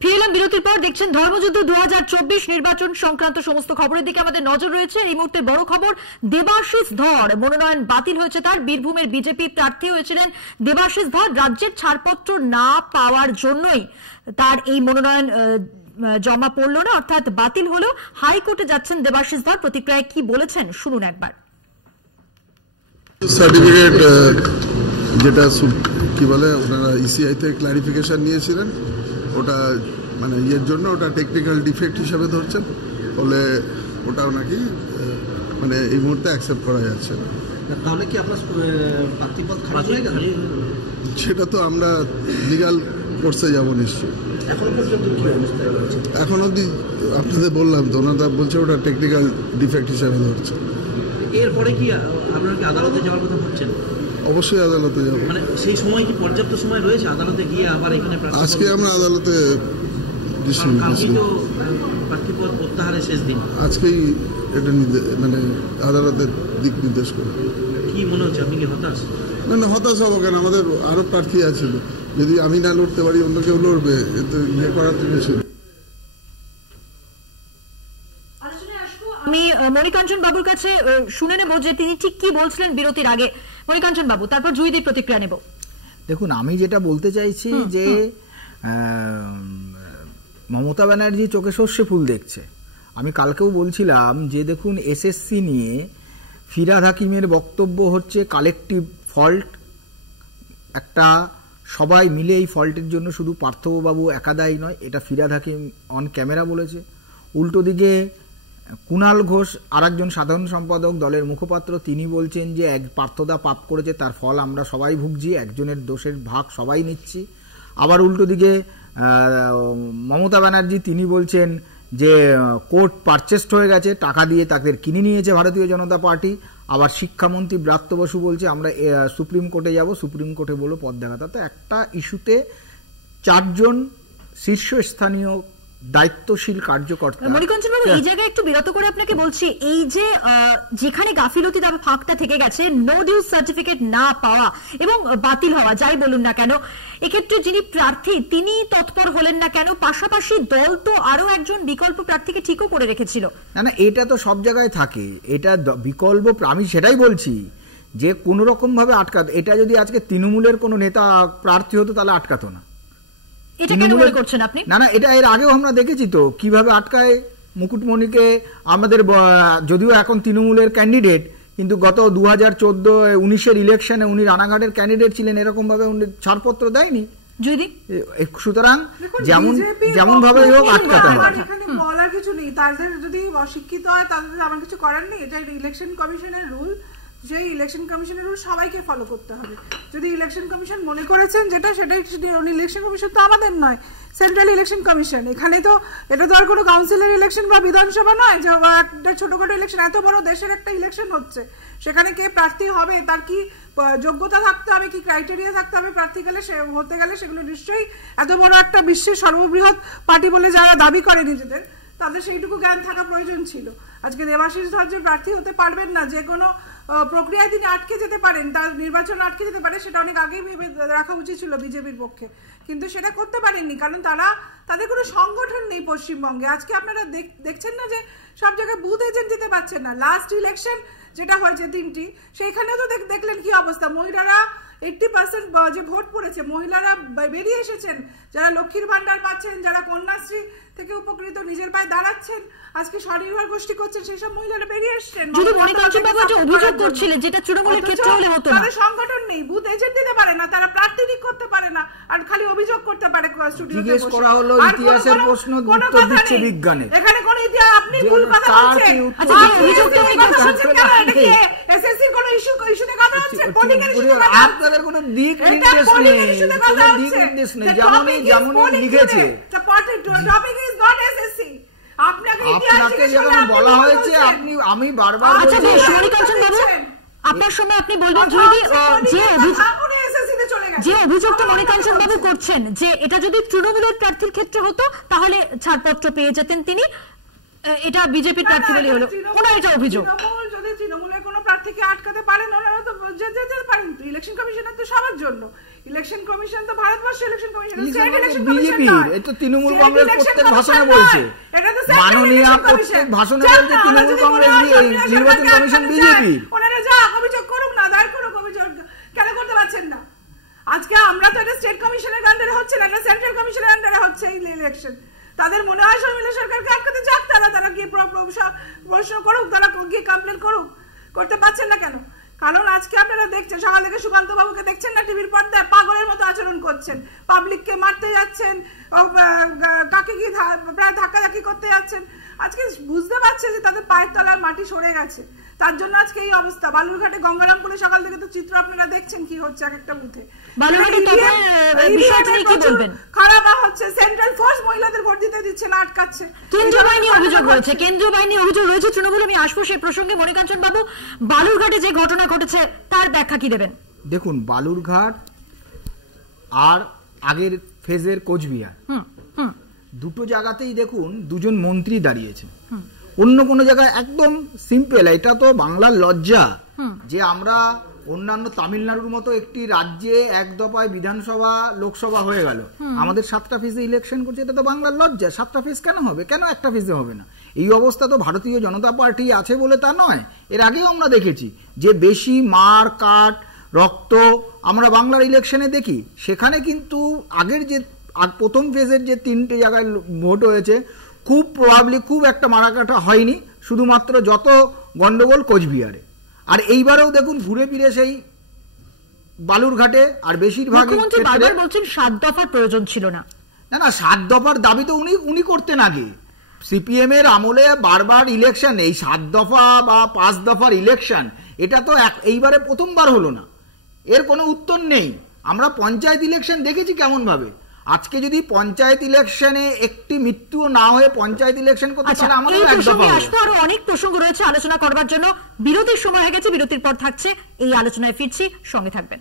ফিরে এলাম বিরতির পর। দেখছেন ধর্মযুদ্ধ 2024 নির্বাচন সংক্রান্ত সমস্ত খবরের দিকে আমাদের নজর রয়েছে। এই মুহূর্তে বড় খবর, দেবাশিস ধর মনোনয়ন বাতিল হয়েছে তার। বীরভূমের বিজেপি প্রার্থী হয়েছিলেন দেবাশিস ধর। রাজ্যের ছাড়পত্র না পাওয়ার জন্যই তার এই মনোনয়ন জমা পড়লো না, অর্থাৎ বাতিল হলো। হাইকোর্টে যাচ্ছেন দেবাশিস ধর। প্রতিক্রিয়ায় কি বলেছেন শুনুন একবার। সার্টিফিকেট যেটা কি বলে ওনারা ইসিআই থেকে ক্লারিফিকেশন নিয়েছিলেন, ওটা মানে ইয়ের জন্য ওটা টেকনিক্যাল ডিফেক্ট হিসাবে ধরছেন, ফলে ওটাও নাকি মানে এই মুহূর্তে অ্যাকসেপ্ট করা যাচ্ছে না। তাহলে কি আপনার প্রার্থীপদ খারিজ হয়ে গেল? সেটা তো আমরা লিগাল কোর্সে যাবো নিশ্চয়ই। এখন অবধি আপনাদের বললাম তো, ওনারা বলছে ওটা টেকনিক্যাল ডিফেক্ট হিসাবে ধরছে। এরপরে কি আপনারা কি আদালতে যাওয়ার কথা ভাবছেন? অবশ্যই আদালতে যাবো। মানে সেই সময় কি পর্যাপ্ত সময় রয়েছে আদালতে গিয়ে আবার এখানে? আজকে আমরা আদালতে প্রার্থীপদ প্রত্যাহারের শেষ দিন, আজকেই এটা মানে আদালতের দিক নির্দেশ করে। কি মনে হচ্ছে, আপনি কি হতাশ? না, হতাশ হবো কেন? আমাদের আরো প্রার্থী আছে, যদি আমি না লড়তে পারি অন্য কেউ লড়বে, এতে ইয়ে করার তো কিছু। আমি মণিকাঞ্চন বাবুর কাছে শুনে নেব যে তিনি ঠিক কি বলছিলেন বিরতির আগে। মণিকাঞ্চন বাবু, তারপর জুইদির প্রতিক্রিয়া নেব। দেখুন, আমি যেটা বলতে চাইছি যে মমতা ব্যানার্জি চোখে সর্ষে ফুল দেখছে। আমি কালকেও বলছিলাম যে দেখুন, এসএসসি নিয়ে ফিরহাদ হাকিমের বক্তব্য হচ্ছে কালেকটিভ ফল্ট, একটা সবাই মিলে এই ফল্টের জন্য শুধু পার্থবাবু একা দায়ী নয়, এটা ফিরহাদ হাকিম অন ক্যামেরা বলেছে। উল্টো দিকে কুণাল ঘোষ আরেকজন সাধারণ সম্পাদক দলের মুখপাত্র, তিনি বলছেন যে পার্থদা পাপ করেছে, তার ফল আমরা সবাই ভুগছি, একজনের দোষের ভাগ সবাই নিচ্ছি। আবার উল্টো দিকে মমতা ব্যানার্জি তিনি বলছেন যে কোর্ট পারচেসড হয়ে গেছে, টাকা দিয়ে তাদের কিনে নিয়েছে ভারতীয় জনতা পার্টি। আবার শিক্ষামন্ত্রী ব্রাত্য বসু বলছে আমরা সুপ্রিম কোর্টে যাব, সুপ্রিম কোর্টে বলবো পদ দেখাতে। তো একটা ইস্যুতে চারজন শীর্ষস্থানীয় দায়িত্বশীল কার্যকর্তা। মণিকাঞ্চন বাবু, এই জায়গায় একটু বিরত করে আপনাকে বলছি, এই যে যেখানে গাফিলতি তবে ফাঁকটা থেকে গেছে, নো ডিউ সার্টিফিকেট না পাওয়া এবং বাতিল হওয়া, যাই বলুন না কেন, এক্ষেত্রে যিনি প্রার্থী তিনি তৎপর হলেন না কেন? পাশাপাশি দল তো আরো একজন বিকল্প প্রার্থীকে ঠিকও করে রেখেছিল। না, এটা তো সব জায়গায় থাকে, এটা বিকল্প। আমি সেটাই বলছি যে কোন রকম ভাবে আটকাতে, এটা যদি আজকে তৃণমূলের কোন নেতা প্রার্থী হতো তাহলে আটকাতো না। এটা কেন মনে করছেন আপনি? না, এটা এর আগেও আমরা দেখেছি তো কিভাবে আটকায় মুকুটমণিকে। আমাদের যদিও এখন তৃণমূলের ক্যান্ডিডেট, কিন্তু গত 2014-19 ইলেকশনে উনি রানাঘাটের ক্যান্ডিডেট ছিলেন, এরকম ভাবে উনি ছাড়পত্র দেয়নি। সুতরাং যেমন ভাবে হোক আটকাতে হবে। এখানে বলার কিছু নেই, তাদের যদি অশিক্ষিত হয় তাদের আমার কিছু করার নেই। এটা ইলেকশন কমিশনের রুল, যে ইলেকশন কমিশনের রুল সবাইকে ফলো করতে হবে। যদি ইলেকশন কমিশন মনে করেছেন যেটা, সেটাই ইলেকশন কমিশন তো আমাদের নয়, সেন্ট্রাল ইলেকশন কমিশন। এখানে তো এটা তো আর কোনো কাউন্সিলর ইলেকশন বা বিধানসভা নয় যে একটা ছোটখাটো ইলেকশন, এত বড় দেশের একটা ইলেকশন হচ্ছে। সেখানে কে প্রার্থী হবে, তার কি যোগ্যতা থাকতে হবে, কি ক্রাইটেরিয়া থাকতে হবে প্রার্থী হতে গেলে, সেগুলো নিশ্চয়ই এত বড় একটা বিশ্বের সর্ববৃহৎ পার্টি বলে যারা দাবি করে নিজেদের, তাদের সেইটুকু জ্ঞান থাকা প্রয়োজন ছিল। আজকে দেবাশিস ধর যে প্রার্থী হতে পারবেন না, যে কোনো প্রক্রিয়ায় তিনি আটকে যেতে পারেন, তার নির্বাচন আটকে যেতে পারে, সেটা অনেক আগেই ভেবে রাখা উচিত ছিল বিজেপির পক্ষে, কিন্তু সেটা করতে পারেননি, কারণ তাদের কোনো সংগঠন নেই পশ্চিমবঙ্গে। আজকে আপনারা দেখছেন না যে সব জায়গায় বুথ এজেন্ট দিতে পারছেন না। লাস্ট ইলেকশন যেটা হয়েছে 3টি, সেইখানেও তো দেখলেন কি অবস্থা। মহিলারা 80% যে ভোট পড়েছে, মহিলারা বেরিয়ে এসেছেন, যারা লক্ষ্মীর ভান্ডার পাচ্ছেন, যারা কন্যাশ্রী থেকে উপকৃত, নিজের পায়ে দাঁড়াচ্ছেন, আজকে স্বনির্ভর গোষ্ঠী করছেন, সেই সব মহিলারা বেরিয়ে এসেছেন। অভিযোগ করছিলেন যেটা তৃণমূলের ক্ষেত্রে হলে হতো না। তাদের সংগঠন নেই, বুথ এজেন্ট দিতে পারে না, তারা প্রার্থী ঠিক করতে পারে না, আর খালি অভিযোগ করতে পারে স্টুডিওতে বসে। জিজ্ঞেস করা হলো ইতিহাসের প্রশ্ন, উত্তর দিচ্ছে বিজ্ঞানের। এখানে কোন ইতিহাস, আপনি ভুল কথা বলছেন। আচ্ছা, এসএসসি কোন ইস্যুতে কথা হচ্ছে, পোলিং এর ইস্যুতে কথা হচ্ছে। আপনাদের কোনো দিক নির্দেশ নেই, যেমন লিখেছে। Topic is not SSC. আপনাকে যখন বলা হয়েছে, আমি বারবার আপনার সময় আপনি বলবেন যে অভিযোগটা মণিকাঞ্চন বাবু করছেন, যে এটা যদি তৃণমূলের প্রার্থীর ক্ষেত্রে হতো তাহলে ছাড়পত্র পেয়ে যেতেন তিনি, এটা বিজেপির প্রার্থী বলে হলো কোন এটা অভিযোগ। যদি তৃণমূলের কোনো প্রার্থীকে আটকাতে পারেন, ওনারা তো যেতে পারেন। ইলেকশন কমিশনের তো সবার জন্য, ইলেকশন কমিশন তো Bharatvarsha election commission, state election commission বিজেপির। এটা তৃণমূল কংগ্রেস প্রত্যেক ভাষণে বলছে, মাননীয় প্রত্যেক ভাষণে বলছে তৃণমূল কংগ্রেস নির্বাচন কমিশন বিজেপি। ওনারা যা অভিযোগ করুক না, দায়ের করুক অভিযোগ, কেন করতে পারছেন না? আজকে আমরা তো এটা স্টেট কমিশনের আন্ডারে হচ্ছে না, এটা সেন্ট্রাল কমিশনের আন্ডারে হচ্ছে এই ইলেকশন। তাদের মনে হয় শর্মিলা সরকারকে আটকাতে যাক, তারা গিয়ে প্রশ্ন করুক, তারা গিয়ে কমপ্লেন করুক, করতে পারছেন না কেন? কারণ আজকে আপনারা দেখছেন, সকাল থেকে সুকান্ত বাবুকে দেখছেন না টিভির পর্দায় পাগলের মতো আচরণ করছেন, পাবলিককে মারতে যাচ্ছেন, কাকে গিয়ে প্রায় ধাক্কাধাক্কি করতে যাচ্ছেন। আজকে বুঝতে পারছে যে তাদের পায়ের তলার মাটি সরে গেছে, তার জন্য আজকে এই অবস্থা। বালুরঘাটে, গঙ্গারামপুরে সকাল থেকে তো চিত্র আপনারা দেখছেন কি হচ্ছে এক একটা বুথে। খারাপ হচ্ছে, সেন্ট্রাল ফোর্স মহিলাদের ভোট দিতে দিচ্ছে না, আটকাচ্ছে। কেন্দ্রীয় বাহিনী অভিযোগ রয়েছে, কেন্দ্রীয় বাহিনী অভিযোগ রয়েছে তৃণমূল। আমি আসবো সেই প্রসঙ্গে। মণিকাঞ্চন বাবু, বালুরঘাটে যে ঘটনা ঘটেছে তার ব্যাখ্যা কি দেবেন? দেখুন, বালুরঘাট আর আগের ফেজের কোচবিহার দুটো জায়গাতেই দেখুন দুজন মন্ত্রী দাঁড়িয়েছে। অন্য কোনো জায়গায় একদম সিম্পল, এটা তো বাংলার লজ্জা যে আমরা অন্যান্য তামিলনাড়ুর মতো একটি রাজ্যে এক দফায় বিধানসভা লোকসভা হয়ে গেল, আমাদের 7টা ফেজে ইলেকশন করছে। এটা তো বাংলার লজ্জা। 7টা ফেজ কেন হবে? কেন একটা ফেজে হবে না? এই অবস্থা তো ভারতীয় জনতা পার্টি আছে বলে তা নয়, এর আগেও আমরা দেখেছি যে বেশি মার কাট রক্ত আমরা বাংলার ইলেকশনে দেখি। সেখানে কিন্তু আগের যে প্রথম ফেজের যে 3টে জায়গায় ভোট হয়েছে, খুব প্রবাবলি খুব একটা মারাকাটা হয়নি, শুধুমাত্র যত গন্ডগোল কোচবিহারে। আর এইবারেও দেখুন ঘুরে ফিরে সেই বালুরঘাটে। আর বেশিরভাগ বলছেন 7 দফার প্রয়োজন ছিল না। না, 7 দফার দাবি তো উনি করতেন আগে। সিপিএম এর আমলে বারবার ইলেকশন, এই 7 দফা বা 5 দফার ইলেকশন, এটা তো এইবারে প্রথমবার হলো না। এর কোনো উত্তর নেই। আমরা পঞ্চায়েত ইলেকশন দেখেছি কেমন ভাবে। আজকে যদি পঞ্চায়েত ইলেকশনে একটি মৃত্যু না হয়ে পঞ্চায়েত ইলেকশন করতে পারে, আমাদের আরো অনেক প্রসঙ্গ রয়েছে আলোচনা করবার জন্য। বিরতির সময় হয়ে গেছে, বিরতির পর থাকছে এই আলোচনায় ফিরছি, সঙ্গে থাকবেন।